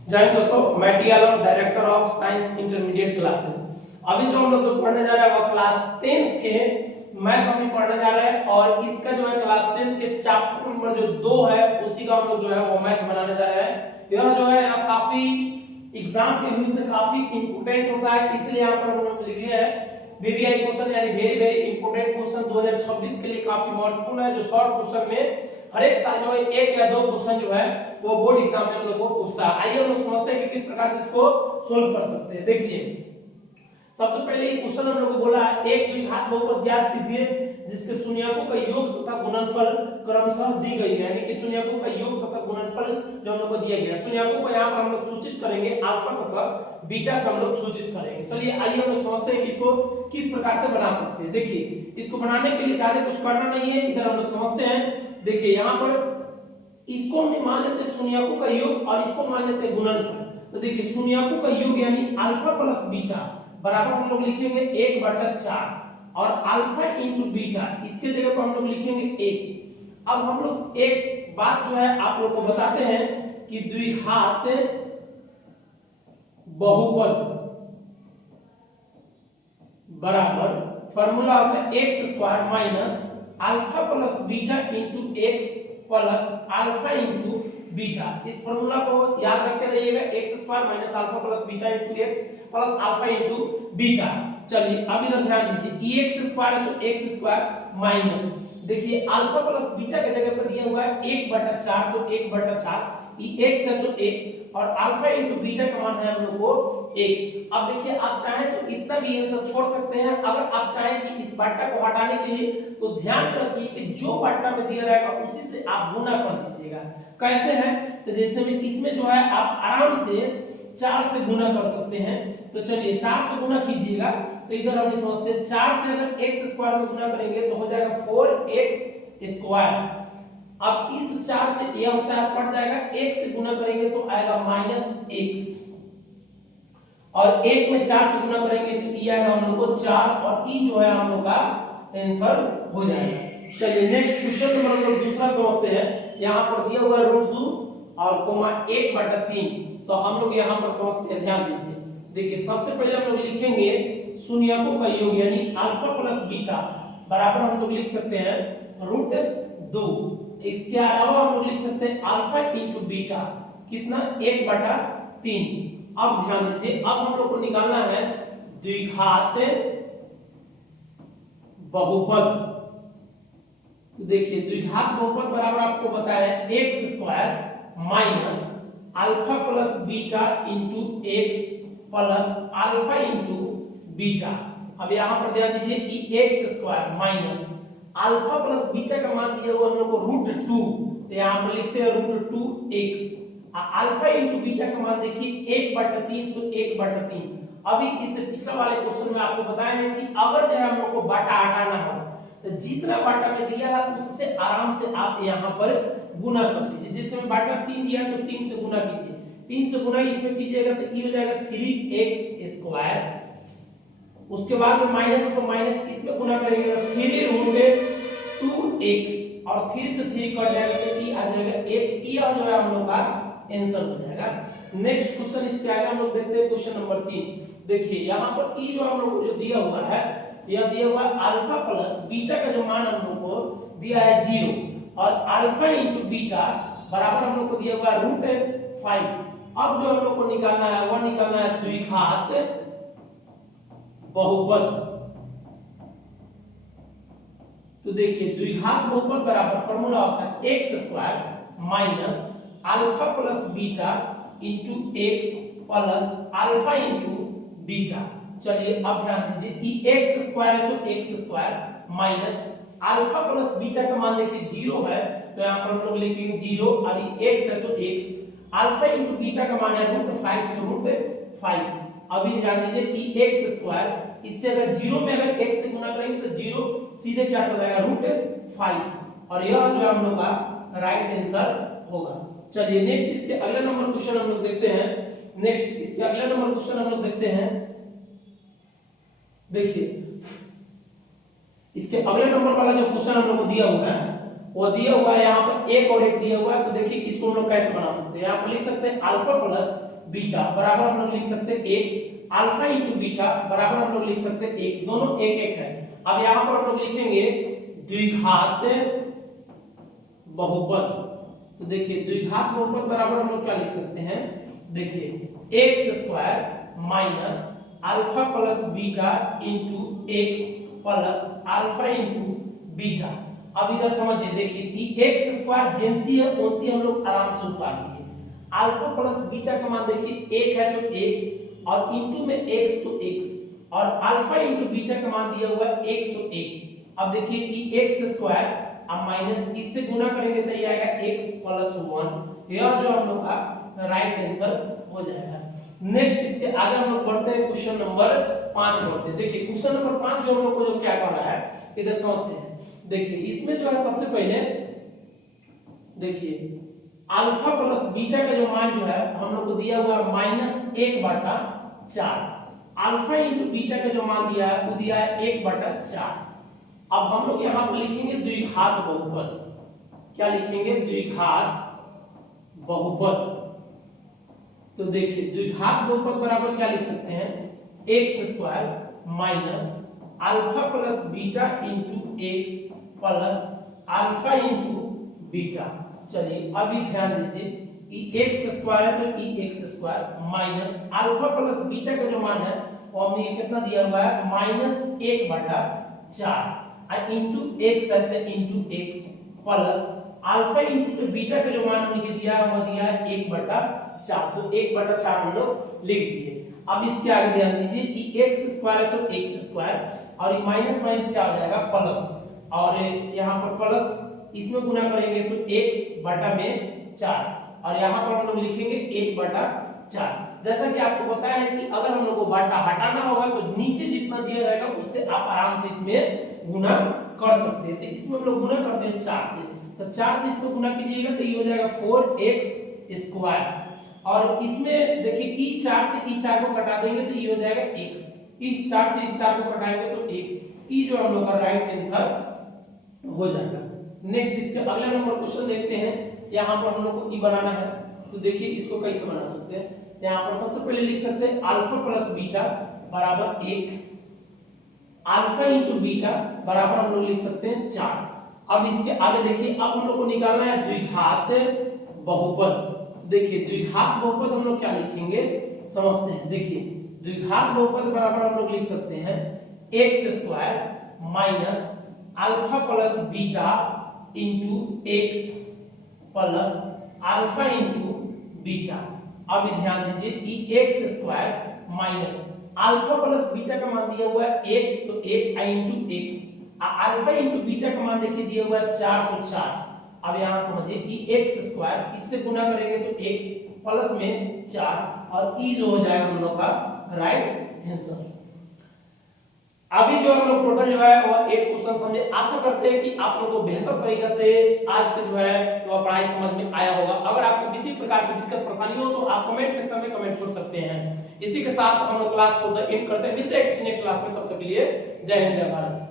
जय हिंद दोस्तों, मैं T Alam, director of science intermediate classes. अभी जो हम लोग जो पढ़ने जा रहे हैं वो क्लास 10th के मैथ हम लोग पढ़ने जा रहे हैं और इसका जो है क्लास 10th के चैप्टर नंबर जो 2 है उसी का हम लोग जो है वो मैथ बनाने जा रहे हैं। यह जो है काफी एग्जाम के व्यू से काफी इंपोर्टेंट होता है, इसलिए यहाँ पर हम लोग लिखे हैं वीवीआई क्वेश्चन यानी वेरी वेरी इंपोर्टेंट क्वेश्चन 2026 के लिए काफी महत्वपूर्ण है। जो शॉर्ट क्वेश्चन में हर एक साल जो है एक या दो क्वेश्चन जो है वो बोर्ड एग्जाम में हम लोग को पूछता है। आइए हम लोग समझते हैं कि किस प्रकार से इसको सोल्व कर सकते हैं। देखिए, सबसे पहले ये क्वेश्चन हम लोग को बोला है एक द्विघात बहुपद ज्ञात कीजिए जिसके शून्यकों का योग तथा गुणनफल क्रमशः दी गई है, यानी कि शून्यकों का योग तथा गुणनफल जो हम लोग को दिया गया है। शून्यकों को यहाँ पर हम लोग सूचित करेंगे अल्फा तथा बीटा से हम लोग सूचित करेंगे। चलिए आइए हम लोग समझते हैं कि इसको किस प्रकार से बना सकते हैं। देखिए, इसको बनाने के लिए ज्यादा कुछ करना नहीं है, इधर हम लोग समझते हैं। देखिए यहाँ पर इसको हम मान लेते हैं शून्यकों का योग और इसको मान लेते हैं गुणनफल। तो देखिए शून्यकों का योग यानी अल्फा प्लस बीटा बराबर हम लोग लिखेंगे 1/4 और अल्फा इंटू बीटा इसके जगह पर हम लोग लिखेंगे 1। अब हम लोग एक बात जो है आप लोग को बताते हैं कि द्विघात बहुपद बराबर फॉर्मूला होता है x square minus alpha plus beta into x plus alpha into beta. इस फॉर्मूला को याद रखे रहिएगा, x square minus alpha plus beta into x plus alpha into beta. चलिए अब इधर ध्यान दीजिए, x स्क्वायर है तो x स्क्वायर माइनस देखिए अल्फा प्लस बीटा के जगह पर दिया हुआ है 1/4 तो 1/4 x है तो x और अल्फा इंटू बीटा का मान है हम लोग को 1। अब देखिए आप चाहें तो इतना भी आंसर छोड़ सकते हैं। अगर आप चाहें कि इस बाटा को हटाने के लिए तो ध्यान रखिए कि जो बाटा में दिया रहेगा उसी से आप गुना कर दीजिएगा। कैसे है तो जैसे में इसमें जो है आप आराम से 4 से गुना कर सकते हैं। तो चलिए 4 से गुना कीजिएगा तो इधर हम समझते हैं 4 से अगर x स्क्वायर में गुना करेंगे तो हो जाएगा 4x स्क्वायर। अब इस 4 से यह 4 कट जाएगा, 1 से गुना करेंगे तो आएगा -x और 1 में 4 से गुना करेंगे तो ई आएगा हम लोग को 4 और ई जो है हम लोग का आंसर हो जाएगा। चलिए नेक्स्ट क्वेश्चन नंबर हम लोग दूसरा समझते हैं। यहाँ पर दिया हुआ है √2 और कोमा 1/3। तो हम लोग यहाँ पर समझते हैं, ध्यान दीजिए। देखिए सबसे पहले हम लोग लिखेंगे शून्यकों का योग यानी अल्फा प्लस बीटा बराबर हम लोग लिख सकते हैं √2। इसके अलावा हम लोग लिख सकते हैं अल्फा इंटू बीटा कितना 1/3। अब ध्यान दीजिए, अब हम लोग को निकालना है द्विघात बहुपद। तो देखिए द्विघात बहुपद बराबर आपको बताया है x square minus alpha plus beta into x plus alpha into beta. अब यहां पर ध्यान दीजिए कि x square minus alpha plus beta का मान दिया हुआ हम लोग को √2, तो यहां पर लिखते हैं √2x। अल्फा इंटू बीटा का मान देखिए 1/3 तो 1/3। अभी इससे पिछले वाले क्वेश्चन में आपको बताया है कि अगर जो है हम लोग को बाटा हटाना हो तो जितना बाटा में दिया है उससे आराम से आप यहां पर गुना कर दीजिए। जिस समय बाटा 3 दिया है तो 3 से गुना कीजिए, 3 से गुना इसमें कीजिएगा तो ये हो जाएगा 3x स्क्वायर। उसके बाद में माइनस है तो माइनस इसमें गुना करेंगे तो 3√2x और 3 से 3 कट जाएगा तो ई आ जाएगा 1। ई जो है हम लोग का आंसर हो जाएगा। नेक्स्ट क्वेश्चन इसके आगे हम लोग देखते हैं क्वेश्चन नंबर 3। देखिए यहाँ पर ई जो हम लोग को जो दिया हुआ है यह दिया हुआ है अल्फा प्लस बीटा का जो मान हम लोग को दिया है 0 और अल्फा इंटू बीटा बराबर हम लोग को दिया हुआ है √5। अब जो हम लोग को निकालना है वह निकालना है द्विघात बहुपद। तो देखिए द्विघात बहुपद बराबर फॉर्मूला होता है x square minus alpha plus beta into x plus alpha into beta. चलिए अब ध्यान दीजिए ई x स्क्वायर है तो x square minus alpha plus beta का मान देखिए 0 है तो यहाँ पर हम लोग लिखेंगे 0 और ये x है तो 1। अल्फा इंटू बीटा का मान है √5 तो √5। अभी ध्यान दीजिए कि x स्क्वायर इससे अगर 0 में अगर x से गुना करेंगे तो 0 सीधे क्या चला जाएगा √5 और यह जो है हम लोग का राइट आंसर होगा। चलिए नेक्स्ट इसके अगले नंबर क्वेश्चन हम लोग देखते हैं। नेक्स्ट इसके अगले नंबर क्वेश्चन हम लोग देखते हैं। देखिए इसके अगले नंबर वाला जो क्वेश्चन हम लोग को दिया हुआ है वो दिया हुआ है यहाँ पर एक और एक दिया हुआ है। तो देखिए इसको हम लोग कैसे बना सकते हैं। यहाँ पर लिख सकते हैं अल्फा प्लस बीटा बराबर हम लोग लिख सकते हैं 1, अल्फा इंटू बीटा बराबर हम लोग लिख सकते हैं 1, दोनों 1 1 है। अब यहाँ पर हम लोग लिखेंगे द्विघात बहुपद। तो देखिए द्विघात बहुपद बराबर हम लोग क्या लिख सकते हैं, देखिए x square minus alpha plus beta into x plus alpha into beta. अब इधर समझिए, देखिए एक्स स्क्वायर जितनी है उतनी हम लोग आराम से उतार दिए। अल्फा प्लस बीटा का मान देखिए 1 है तो 1 और इंटू में x तो x और अल्फा इंटू बीटा का मान दिया हुआ है 1 तो 1। अब देखिए एक्स स्क्वायर अब माइनस इससे गुना करेंगे तो ये आएगा x प्लस 1। यह जो हम लोग का राइट आंसर हो जाएगा। नेक्स्ट इसके आगे हम लोग बढ़ते हैं, क्वेश्चन नंबर 5 बढ़ते हैं। देखिए क्वेश्चन नंबर 5 जो हम लोग को जो क्या कर रहा है इधर समझते हैं। देखिए इसमें जो है सबसे पहले देखिए अल्फा प्लस बीटा का जो मान जो है हम लोग को दिया हुआ -1/4। अल्फा इंटू बीटा का जो मान दिया है वो दिया है 1/4। अब हम लोग यहाँ पर लिखेंगे द्विघात बहुपद। क्या लिखेंगे, द्विघात बहुपद। तो देखिए द्विघात बहुपद बराबर क्या लिख सकते हैं, x square minus alpha plus beta into x plus alpha into beta. चलिए अभी ध्यान दीजिए, एक्स स्क्वायर है तो x square minus alpha plus beta का जो मान है वो हमने कितना दिया हुआ है -1/4 इंटू एक्स है into x plus alpha into beta का जो मान हमने दिया है वो दिया है 1/4। तो 1/4 हम लोग लिख दिए। अब इसके आगे ध्यान दीजिए कि एक्स स्क्वायर है तो एक्स स्क्वायर और ये माइनस माइनस क्या हो जाएगा प्लस, और यहाँ पर प्लस इसमें गुना करेंगे तो x बटा में 4 और यहाँ पर हम लोग लिखेंगे 1/4। जैसा कि आपको पता है कि अगर हम लोग को बटा हटाना होगा तो नीचे जितना दिया रहेगा उससे आप आराम से इसमें गुना कर सकते हैं। तो इसमें हम लोग गुना करते हैं 4 से, तो 4 से इसमें गुना कीजिएगा तो ये हो जाएगा 4x स्क्वायर और इसमें देखिए e4 से e4 को कटा देंगे तो ये हो जाएगा x, इस 4 से इस 4 को कटाएंगे तो 1। ई जो हम लोग का राइट आंसर हो जाएगा। नेक्स्ट इसके अगला नंबर क्वेश्चन देखते हैं। यहाँ पर हम लोग को ई बनाना है, तो देखिए इसको कैसे बना सकते हैं। यहाँ पर सबसे पहले लिख सकते हैं अल्फा प्लस बीटा बराबर 1, अल्फा इंटू बीटा बराबर हम लोग लिख सकते हैं 4। अब इसके आगे देखिए अब हम लोग को निकालना है द्विघात बहुपद। देखिए द्विघात बहुपद हम लोग क्या लिखेंगे समझते हैं। देखिए द्विघात बहुपद बराबर हम लोग लिख सकते हैं x square minus alpha plus beta into x plus alpha into beta. अब ध्यान दीजिए कि x square minus alpha plus beta का मान दिया हुआ है 1 तो 1 into x, alpha into beta का मान देखिए दिया हुआ है 4 तो 4। अब यहाँ समझिए कि एक्स स्क्वायर इससे गुना करेंगे तो एक्स प्लस में 4 और ई जो हो जाएगा हम लोग का राइट आंसर। अभी जो हम लोग टोटल जो है वो 8 क्वेश्चन समझे। आशा करते हैं कि आप लोगों को बेहतर तरीके से आज के जो है तो पढ़ाई समझ में आया होगा। अगर आपको किसी प्रकार से दिक्कत परेशानी हो तो आप कमेंट सेक्शन में कमेंट छोड़ सकते हैं। इसी के साथ हम लोग क्लास को एंड करते हैं। मिलते हैं किसी नेक्स्ट क्लास में, तब तक के लिए जय हिंद जय भारत।